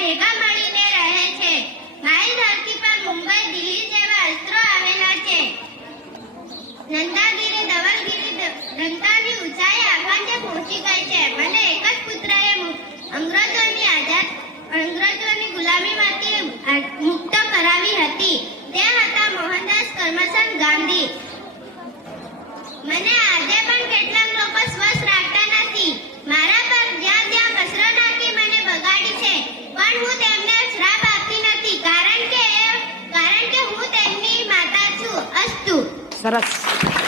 ભેગા મળીને રહે છે. મારી ધરતી પર મુંબઈ, દિલ્હી જેવા અસ્ત્રો આવેલા છે. નંદાગીરી, ધવલગીરી, રંતાની ઊંચાઈ આકાંતે પહોંચી ગઈ છે. મને એક જ પુત્રએ અંગ્રેજોની ગુલામીમાંથી મુક્ત કરાવી હતી. તે હતા મોહનદાસ કરમચંદ ગાંધી. મને આજે પણ કેટલાક લોકો સ્વસ્થ રાખતા નથી. મારા પર જ્યાં ત્યાં કચરો નાખી મને બગાડી છે, પણ હું તેમને શ્રાપ આપતી નથી, કારણ કે હું તેમની માતા છું. અસ્તુ. સરસ.